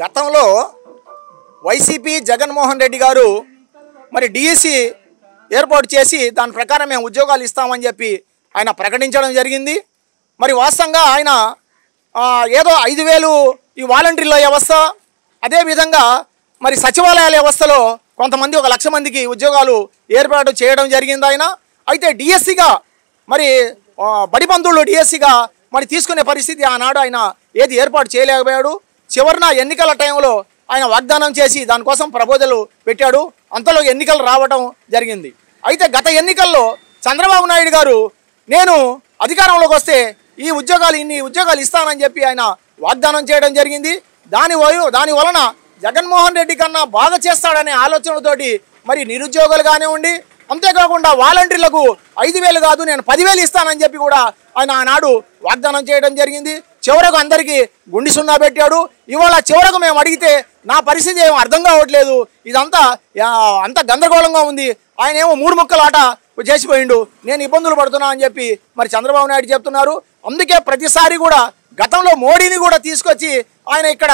గతంలో వైసీపీ జగన్మోహన్ రెడ్డి గారు మరి డిఎస్సి ఏర్పాటు చేసి దాని ప్రకారం మేము ఉద్యోగాలు ఇస్తామని చెప్పి ఆయన ప్రకటించడం జరిగింది. మరి వాస్తవంగా ఆయన ఏదో 5,000 ఈ వాలంటీర్ల వ్యవస్థ, అదేవిధంగా మరి సచివాలయాల వ్యవస్థలో కొంతమంది 1,00,000 మందికి ఉద్యోగాలు ఏర్పాటు చేయడం జరిగింది ఆయన. అయితే డిఎస్సిగా మరి బడిబంధువులు డిఎస్సిగా మరి తీసుకునే పరిస్థితి ఆనాడు ఆయన ఏది ఏర్పాటు చేయలేకపోయాడు. చివరిన ఎన్నికల టైంలో ఆయన వాగ్దానం చేసి దానికోసం ప్రపోజల్ పెట్టాడు. అంతలో ఎన్నికలు రావడం జరిగింది. అయితే గత ఎన్నికల్లో చంద్రబాబు నాయుడు గారు నేను అధికారంలోకి వస్తే ఇన్ని ఉద్యోగాలు ఇస్తానని చెప్పి ఆయన వాగ్దానం చేయడం జరిగింది. దాని వలన జగన్మోహన్ రెడ్డి కన్నా బాగా చేస్తాడనే ఆలోచనతోటి మరి నిరుద్యోగులు కానివ్వండి, అంతేకాకుండా వాలంటీర్లకు 5,000 కాదు నేను 10,000 ఇస్తానని చెప్పి కూడా ఆయన ఆనాడు వాగ్దానం చేయడం జరిగింది. చివరకు అందరికీ గుండి సున్నా పెట్టాడు. ఇవాళ చివరకు మేము అడిగితే నా పరిస్థితి ఏమో అర్థం కావట్లేదు, ఇదంతా అంత గందరగోళంగా ఉంది, ఆయన ఏమో 3 ముక్కల ఆట చేసిపోయిండు, నేను ఇబ్బందులు పడుతున్నా అని చెప్పి మరి చంద్రబాబు నాయుడు చెప్తున్నారు. అందుకే ప్రతిసారి కూడా గతంలో మోడీని కూడా తీసుకొచ్చి ఆయన ఇక్కడ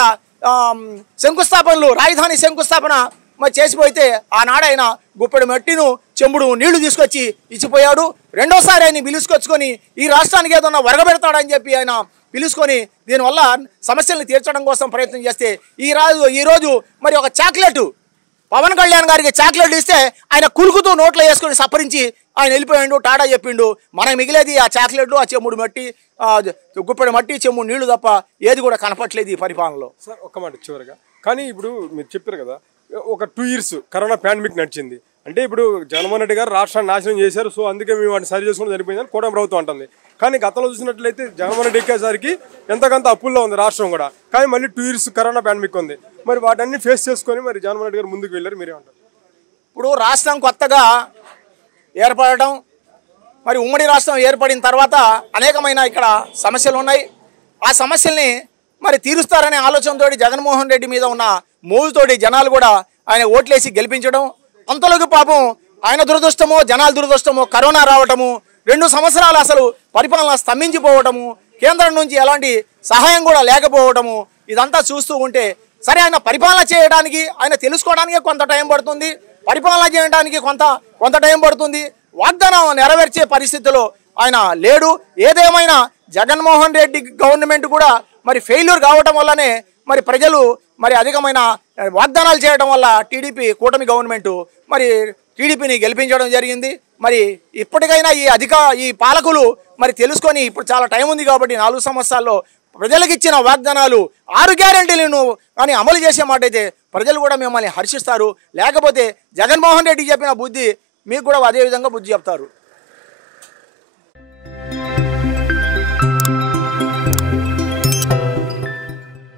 శంకుస్థాపనలు, రాజధాని శంకుస్థాపన మరి చేసిపోతే ఆనాడు ఆయన గుప్పెడు మట్టిను చెంబుడు నీళ్లు తీసుకొచ్చి ఇచ్చిపోయాడు. రెండోసారి ఆయన పిలుచుకొచ్చుకొని ఈ రాష్ట్రానికి ఏదన్నా వరగబెడతాడని చెప్పి ఆయన పిలుచుకొని దీనివల్ల సమస్యలను తీర్చడం కోసం ప్రయత్నం చేస్తే ఈరోజు మరి ఒక చాక్లెట్ పవన్ కళ్యాణ్ గారికి చాక్లెట్ ఇస్తే ఆయన కులుకుతూ నోట్లో వేసుకొని సప్పరించి ఆయన వెళ్ళిపోయాడు, టాటా చెప్పిండు. మనకు మిగిలేది ఆ చాక్లెట్లు, ఆ చెమ్ముడు మట్టి, గుప్పెడు మట్టి, చెమ్ముడు నీళ్లు తప్ప ఏది కూడా కనపట్లేదు ఈ పరిపాలనలో. సార్ ఒక్క మాట చివరిగా, కానీ ఇప్పుడు మీరు చెప్పారు కదా ఒక 2 years కరోనా పాండమిక్ నడిచింది అంటే ఇప్పుడు జగన్మోహన్ రెడ్డి గారు రాష్ట్రాన్ని నాశనం చేశారు, సో అందుకే మేము వాటిని సరి చేసుకుని సరిపోయిందని కూటమి ప్రభుత్వం అంటుంది. కానీ గతంలో చూసినట్లయితే జగన్మోహన్ రెడ్డి ఎక్కేసరికి ఎంతకంత అప్పుల్లో ఉంది రాష్ట్రం కూడా, కానీ మళ్ళీ 2 years కరోనా పాండమిక్ ఉంది. మరి వాటన్ని ఫేస్ చేసుకొని మరి జగన్మోహన్ రెడ్డి గారు ముందుకు వెళ్ళారు, మీరేమంటారు? ఇప్పుడు రాష్ట్రం కొత్తగా ఏర్పడటం, మరి ఉమ్మడి రాష్ట్రం ఏర్పడిన తర్వాత అనేకమైన ఇక్కడ సమస్యలు ఉన్నాయి. ఆ సమస్యల్ని మరి తీరుస్తారనే ఆలోచనతో జగన్మోహన్ రెడ్డి మీద ఉన్న మోజుతోటి జనాలు కూడా ఆయన ఓట్లేసి గెలిపించడం, అంతలోకి పాపం ఆయన దురదృష్టమో జనాల దురదృష్టమో కరోనా రావటము, 2 సంవత్సరాలు అసలు పరిపాలన స్తంభించిపోవటము, కేంద్రం నుంచి ఎలాంటి సహాయం కూడా లేకపోవటము, ఇదంతా చూస్తూ ఉంటే సరే ఆయన పరిపాలన చేయడానికి ఆయన తెలుసుకోవడానికి కొంత టైం పడుతుంది, పరిపాలన చేయడానికి కొంత టైం పడుతుంది, వాగ్దానం నెరవేర్చే పరిస్థితిలో ఆయన లేడు. ఏదేమైనా జగన్మోహన్ రెడ్డి గవర్నమెంట్ కూడా మరి ఫెయిల్యూర్ కావటం వల్లనే మరి ప్రజలు మరి అధికమైన వాగ్దానాలు చేయడం వల్ల కూటమి గవర్నమెంట్ మరి టీడీపీని గెలిపించడం జరిగింది. మరి ఇప్పటికైనా ఈ పాలకులు మరి తెలుసుకొని, ఇప్పుడు చాలా టైం ఉంది కాబట్టి 4 సంవత్సరాల్లో ప్రజలకు ఇచ్చిన వాగ్దానాలు 6 గ్యారెంటీలను కానీ అమలు చేసే మాట అయితే ప్రజలు కూడా మిమ్మల్ని హర్షిస్తారు. లేకపోతే జగన్మోహన్ రెడ్డి చెప్పిన బుద్ధి మీకు కూడా అదే విధంగా బుద్ధి చెప్తారు.